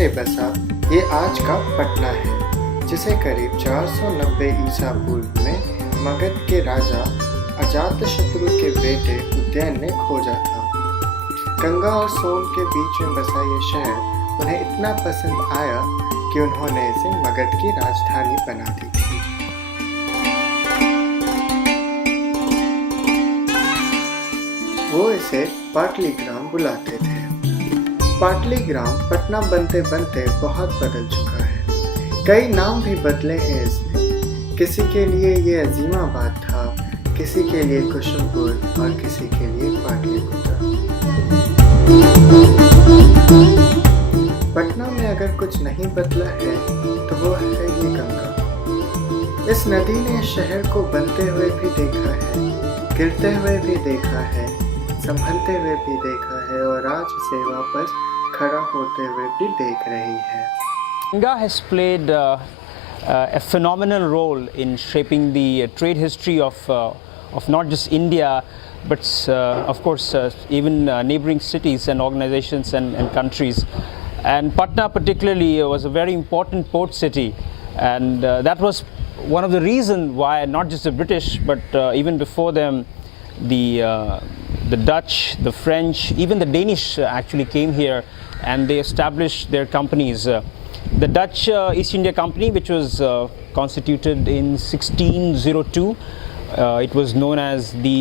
किनारे बसा ये आज का पटना है, जिसे करीब 490 ईसा पूर्व में मगध के राजा अजातशत्रु के बेटे उदयन ने खोजा था। गंगा और सोन के बीच में बसा ये शहर उन्हें इतना पसंद आया कि उन्होंने इसे मगध की राजधानी बना दी थी। वो इसे पाटलीग्राम बुलाते थे। पाटलीग्राम पटना बनते बनते बहुत बदल चुका है। कई नाम भी बदले हैं इसमें। किसी के लिए ये अजीमाबाद था, किसी के लिए कुसुमपुर और किसी के लिए पाटलिपुत्र। पटना में अगर कुछ नहीं बदला है तो वो है ये गंगा। इस नदी ने शहर को बनते हुए भी देखा है, गिरते हुए भी देखा है, संभलते हुए भी देखा है और आज इसे वापस खड़ा होते हुए भी देख रही है। Ganga has played a phenomenal role in shaping the trade history of not just India, but of course even neighboring cities and organizations and countries. And Patna particularly was a very important port city, and that was one of the reasons why not just the British but even before them the Dutch, the French, even the Danish actually came here and they established their companies. The Dutch East India Company, which was constituted in 1602, it was known as the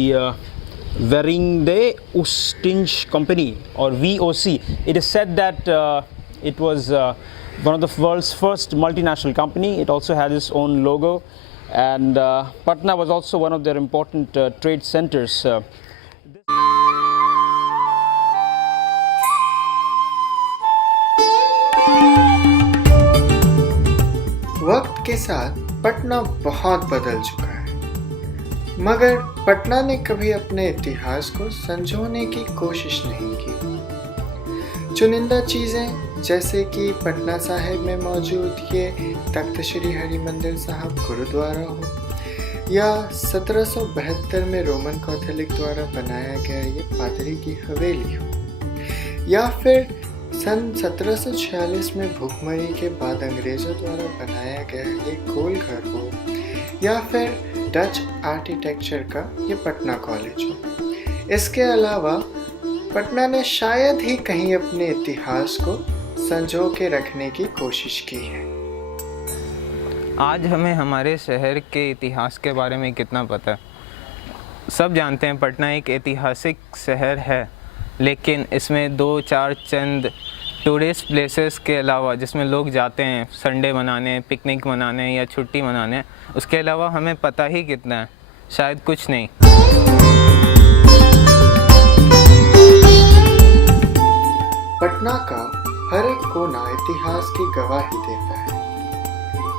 Verenigde Oost-Indische Company, or VOC. It is said that it was one of the world's first multinational company. It also had its own logo, and Patna was also one of their important trade centers. वक्त के साथ पटना बहुत बदल चुका है, मगर पटना ने कभी अपने इतिहास को संजोने की कोशिश नहीं की। चुनिंदा चीज़ें जैसे कि पटना साहिब में मौजूद ये तख्त श्री हरि मंदिर साहब गुरुद्वारा हो, या 1772 में रोमन कैथोलिक द्वारा बनाया गया ये पादरी की हवेली हो, या फिर सन 1746 में भूखमरी के बाद अंग्रेज़ों द्वारा बनाया गया ये गोल घर हो, या फिर डच आर्किटेक्चर का ये पटना कॉलेज हो। इसके अलावा पटना ने शायद ही कहीं अपने इतिहास को संजो के रखने की कोशिश की है। आज हमें हमारे शहर के इतिहास के बारे में कितना पता है? सब जानते हैं पटना एक ऐतिहासिक शहर है, लेकिन इसमें दो चार चंद टूरिस्ट प्लेसेस के अलावा जिसमें लोग जाते हैं संडे मनाने, पिकनिक मनाने या छुट्टी मनाने, उसके अलावा हमें पता ही कितना है? शायद कुछ नहीं। पटना का हर एक कोना इतिहास की गवाही देता है।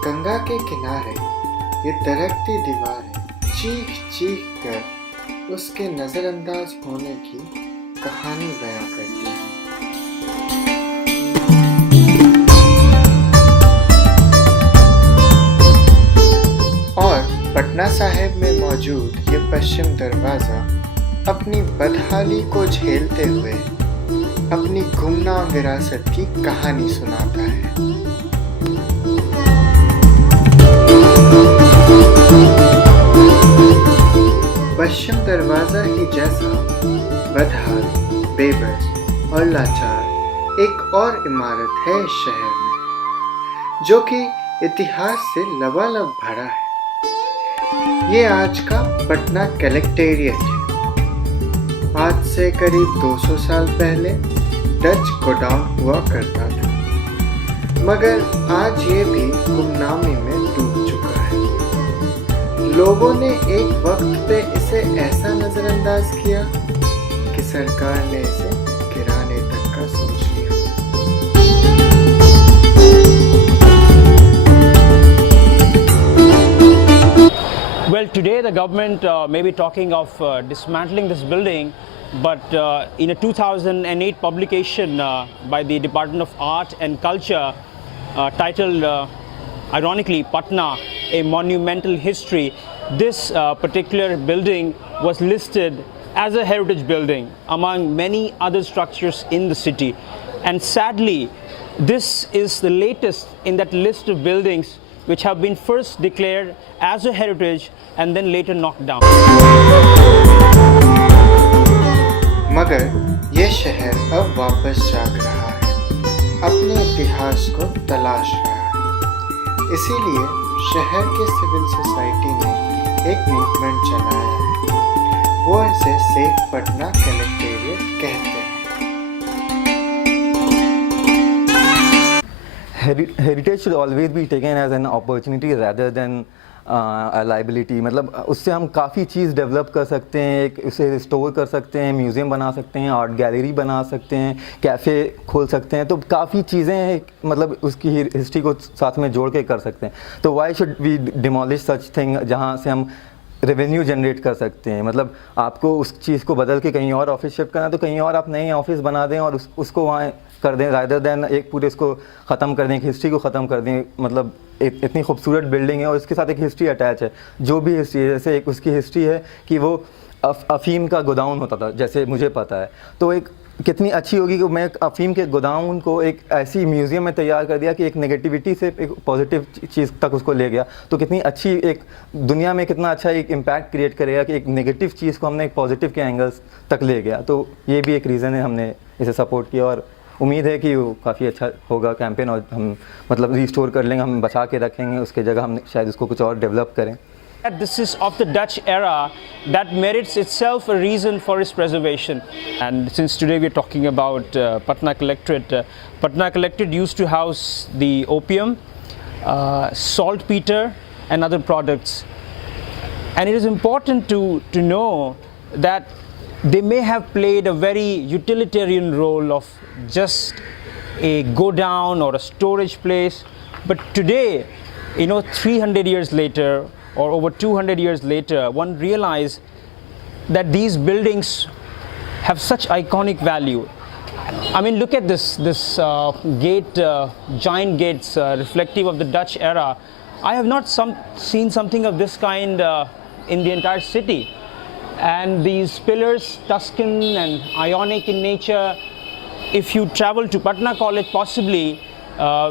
गंगा के किनारे ये दरकती दीवारें चीख चीख कर उसके नज़रअंदाज होने की कहानी बयां करती है। और पटना साहिब में मौजूद ये पश्चिम दरवाज़ा अपनी बदहाली को झेलते हुए अपनी गुमनाम विरासत की कहानी सुनाता है। पश्चिम दरवाज़ा ही जैसा बदहाल, बेबस और लाचार एक और इमारत है इस शहर में, जो कि इतिहास से लबालब भरा है। ये आज का पटना कलेक्टेरिएट है। आज से करीब 200 साल पहले डच गोडाउन हुआ करता था, मगर आज ये भी गुमनामी में डूब चुका है। लोगों ने एक वक्त पे इसे ऐसा नज़रअंदाज किया कि सरकार ने इसे गिराने तक का सोच लिया। Well, today the government may be talking of dismantling this building, but in a 2008 publication by the Department of Art and Culture titled ironically Patna, a monumental history, this particular building was listed as a heritage building among many other structures in the city. And sadly, this is the latest in that list of buildings which have been first declared as a heritage and then later knocked down. मगर ये शहर अब वापस जाग रहा है, अपने इतिहास को तलाश रहा है। इसीलिए शहर के सिविल सोसाइटी ने एक मूवमेंट चलाया है। वो इसे सेफ पटना कलेक्टेरिएट कहते हैं। Heritage should always be taken as an opportunity rather than a liability। मतलब उससे हम काफ़ी चीज़ डेवलप कर सकते हैं, एक उसे रिस्टोर कर सकते हैं, म्यूज़ियम बना सकते हैं, आर्ट गैलरी बना सकते हैं, कैफ़े खोल सकते हैं। तो काफ़ी चीज़ें हैं, मतलब उसकी हिस्ट्री को साथ में जोड़ के कर सकते हैं। तो why should we demolish such thing जहाँ से हम रेवेन्यू जनरेट कर सकते हैं। मतलब आपको उस चीज़ को बदल के कहीं और ऑफिस शिफ्ट करना, तो कहीं और आप नए ऑफिस बना दें और उसको वहाँ कर दें, रादर देन एक पूरे इसको ख़त्म कर दें, एक हिस्ट्री को ख़त्म कर दें। मतलब इतनी खूबसूरत बिल्डिंग है और इसके साथ एक हिस्ट्री अटैच है। जो भी हिस्ट्री है, जैसे एक उसकी हिस्ट्री है कि वो अफ़ीम का गोदाउन होता था, जैसे मुझे पता है, तो एक कितनी अच्छी होगी कि मैं अफ़ीम के गोदाउन को एक ऐसी म्यूज़ियम में तैयार कर दिया कि एक नेगेटिविटी से एक पॉजिटिव चीज़ तक उसको ले गया। तो कितनी अच्छी एक दुनिया में कितना अच्छा एक इम्पैक्ट क्रिएट करेगा कि एक नेगेटिव चीज़ को हमने एक पॉजिटिव के एंगल्स तक ले गया। तो ये भी एक रीज़न है हमने इसे सपोर्ट किया और उम्मीद है कि वो काफ़ी अच्छा होगा कैंपेन और हम मतलब रिस्टोर कर लेंगे, हम बचा के रखेंगे, उसके जगह हम शायद उसको कुछ और डेवलप करें। This is of the Dutch era that merits itself a reason for its preservation. And since today we are talking about Patna Collectorate, Patna Collectorate used to house the opium, saltpeter and other products. And it is important to know that they may have played a very utilitarian role of just a go down or a storage place. But today, 300 years later, or over 200 years later, one realizes that these buildings have such iconic value. I mean, look at this gate, giant gates reflective of the Dutch era. I have not seen something of this kind in the entire city. And these pillars, Tuscan and Ionic in nature, if you travel to Patna College possibly,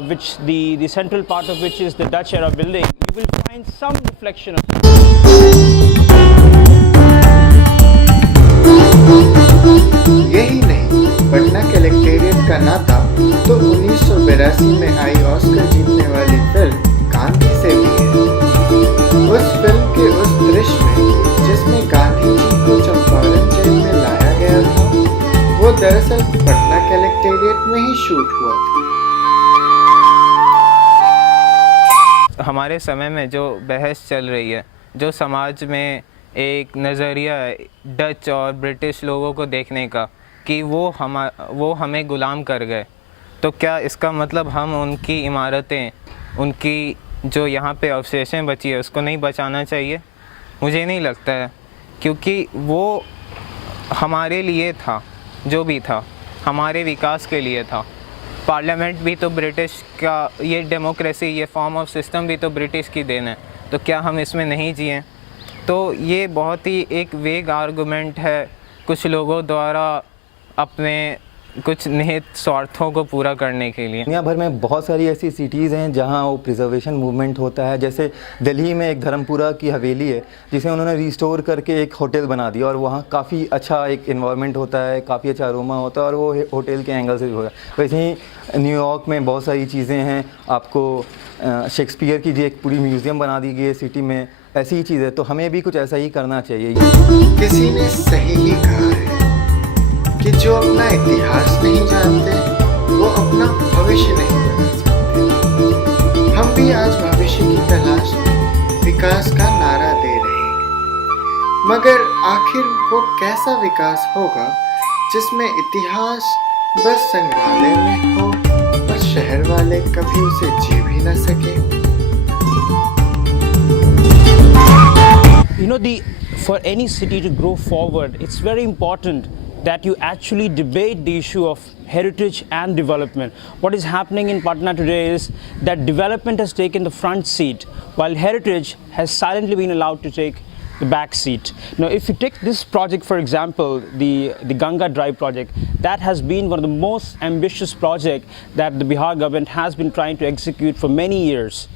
which the central part of which is the Dutch era building, you will find some reflection of it. यही नहीं, Patna collectorate का नाता तो 1982 में आई Oscar जीतने वाली film Gandhi से भी है। उस फिल्म के उस दृश्य में जिसमें गांधी जी को चंपारण जेल में लाया गया था, वो दरअसल पटना कलेक्टेरिएट में ही शूट हुआ था। हमारे समय में जो बहस चल रही है, जो समाज में एक नज़रिया है डच और ब्रिटिश लोगों को देखने का कि वो हमें ग़ुलाम कर गए, तो क्या इसका मतलब हम उनकी इमारतें, उनकी जो यहाँ पे अवशेषें बची है उसको नहीं बचाना चाहिए? मुझे नहीं लगता है, क्योंकि वो हमारे लिए था, जो भी था हमारे विकास के लिए था। पार्लियामेंट भी तो ब्रिटिश का, ये डेमोक्रेसी, ये फॉर्म ऑफ सिस्टम भी तो ब्रिटिश की देन है, तो क्या हम इसमें नहीं जिए? तो ये बहुत ही एक वेग आर्गुमेंट है कुछ लोगों द्वारा अपने कुछ निहित स्वार्थों को पूरा करने के लिए। दुनिया भर में बहुत सारी ऐसी सिटीज़ हैं जहां वो प्रिजर्वेशन मूवमेंट होता है। जैसे दिल्ली में एक धर्मपुरा की हवेली है जिसे उन्होंने रिस्टोर करके एक होटल बना दिया और वहाँ काफ़ी अच्छा एक इन्वायरमेंट होता है, काफ़ी अच्छा अरोमा होता है और वो होटल के एंगल से भी होगा। वैसे ही न्यूयॉर्क में बहुत सारी चीज़ें हैं, आपको शेक्सपियर की जो एक पूरी म्यूज़ियम बना दी गई है सिटी में, ऐसी ही चीज़ है। तो हमें भी कुछ ऐसा ही करना चाहिए। किसी ने सही ही कहा है कि जो अपना इतिहास नहीं जानते वो अपना भविष्य नहीं बना सकते। हम भी आज भविष्य की तलाश में विकास का नारा दे रहे हैं, मगर आखिर वो कैसा विकास होगा जिसमें इतिहास बस संग्रहालय में हो और शहर वाले कभी उसे जी भी न सके। For any city to grow forward, it's very important that you actually debate the issue of heritage and development. What is happening in Patna today is that development has taken the front seat, while heritage has silently been allowed to take the back seat. Now, if you take this project, for example, the Ganga Drive project, that has been one of the most ambitious projects that the Bihar government has been trying to execute for many years.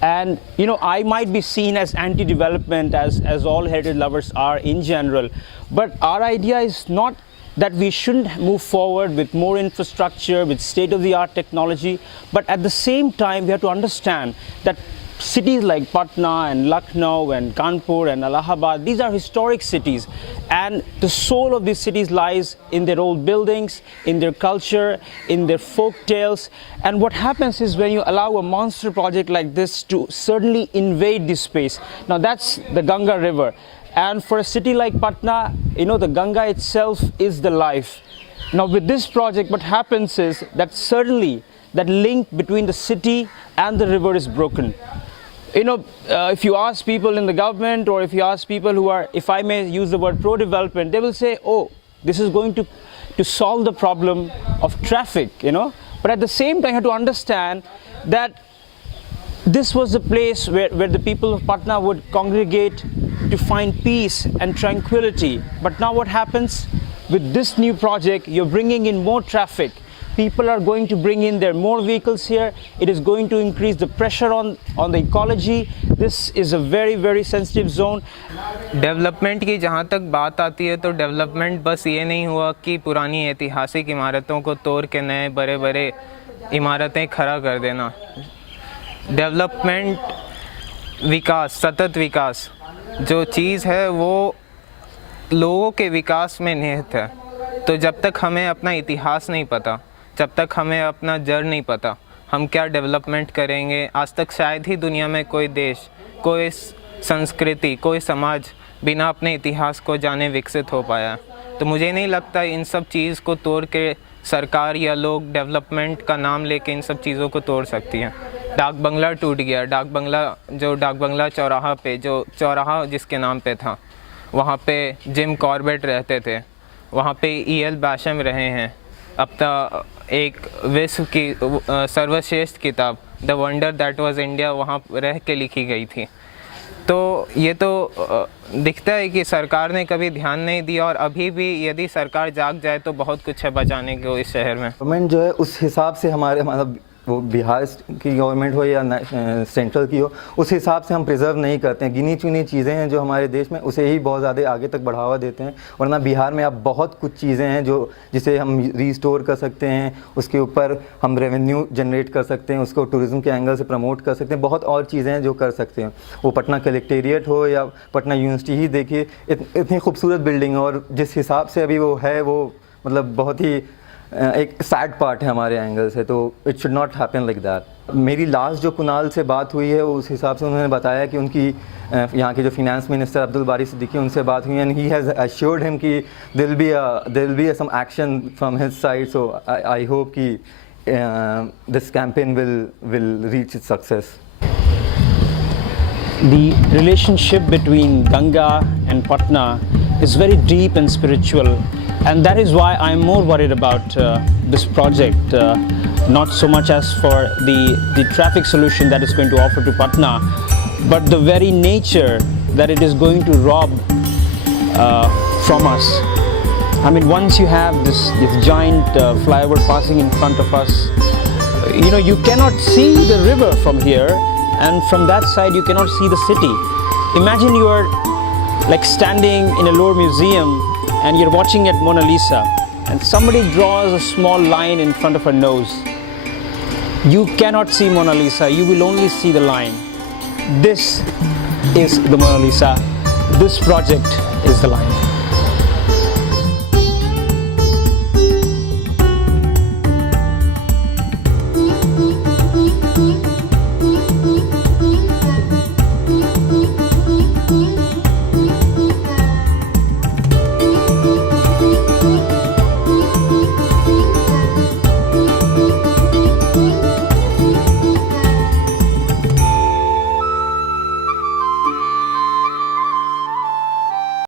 And you know, I might be seen as anti-development, as all heritage lovers are in general, but our idea is not that we shouldn't move forward with more infrastructure, with state-of-the-art technology, but at the same time we have to understand that cities like Patna and Lucknow and Kanpur and Allahabad, these are historic cities, and the soul of these cities lies in their old buildings, in their culture, in their folk tales. And what happens is when you allow a monster project like this to suddenly invade this space, now that's the Ganga River. And for a city like Patna, you know, the Ganga itself is the life. Now with this project, what happens is that suddenly that link between the city and the river is broken. You know, if you ask people in the government, or if you ask people who are, if I may use the word pro-development, they will say, oh, this is going to solve the problem of traffic, you know. But at the same time, you have to understand that this was the place where the people of Patna would congregate to find peace and tranquility. But now what happens? With this new project, you're bringing in more traffic. People are going to bring in their more vehicles here. It is going to increase the pressure on the ecology. This is a very, very sensitive zone. Development की जहाँ तक बात आती है तो development बस ये नहीं हुआ कि पुरानी ऐतिहासिक इमारतों को तोड़ के नए बड़े बड़े इमारतें खड़ा कर देना। डेवलपमेंट विकास, सतत विकास जो चीज़ है वो लोगों के विकास में निहित है। तो जब तक हमें अपना इतिहास नहीं पता, जब तक हमें अपना जड़ नहीं पता, हम क्या डेवलपमेंट करेंगे। आज तक शायद ही दुनिया में कोई देश, कोई संस्कृति, कोई समाज बिना अपने इतिहास को जाने विकसित हो पाया। तो मुझे नहीं लगता इन सब चीज़ को तोड़ के सरकार या लोग डेवलपमेंट का नाम लेके इन सब चीज़ों को तोड़ सकती हैं। डाक बंगला टूट गया, डाक बंगला चौराहा पे, जो चौराहा जिसके नाम पे था, वहाँ पे जिम कॉर्बेट रहते थे, वहाँ पे E.L. बैशम रहे हैं। अब तक एक विश्व की सर्वश्रेष्ठ किताब the wonder that was India वहाँ रह के लिखी गई थी। तो ये तो दिखता है कि सरकार ने कभी ध्यान नहीं दिया, और अभी भी यदि सरकार जाग जाए तो बहुत कुछ है बचाने को इस शहर में। गवर्नमेंट जो है उस हिसाब से हमारे मतलब वो बिहार की गवर्नमेंट हो या सेंट्रल की हो, उस हिसाब से हम प्रिजर्व नहीं करते हैं। गिनी चुनी चीज़ें हैं जो हमारे देश में, उसे ही बहुत ज़्यादा आगे तक बढ़ावा देते हैं। वरना बिहार में अब बहुत कुछ चीज़ें हैं जो जिसे हम रीस्टोर कर सकते हैं, उसके ऊपर हम रेवेन्यू जनरेट कर सकते हैं, उसको टूरिज़्म के एंगल से प्रमोट कर सकते हैं। बहुत और चीज़ें हैं जो कर सकते हैं। वो पटना कलेक्टेरिएट हो या पटना यूनिवर्सिटी ही देखिए, इतनी खूबसूरत बिल्डिंग, और जिस हिसाब से अभी वो है वो मतलब बहुत ही एक सैड पार्ट है हमारे एंगल से। तो it should not happen like that. मेरी लास्ट जो कुणाल से बात हुई है उस हिसाब से उन्होंने बताया कि उनकी यहाँ के जो फाइनेंस मिनिस्टर अब्दुल बारी सिद्दीकी, उनसे बात हुई, and he has assured him कि there will be some action from his side. So I hope कि this campaign will reach its success. The relationship between Ganga and Patna is very deep and spiritual, and that is why I am more worried about this project, not so much as for the traffic solution that is going to offer to Patna, but the very nature that it is going to rob from us. I mean, once you have this giant flyover passing in front of us, you know, you cannot see the river from here, and from that side you cannot see the city. Imagine you are like standing in a Louvre museum and you're watching at Mona Lisa, and somebody draws a small line in front of her nose. You cannot see Mona Lisa, you will only see the line. This is the Mona Lisa. This project is the line.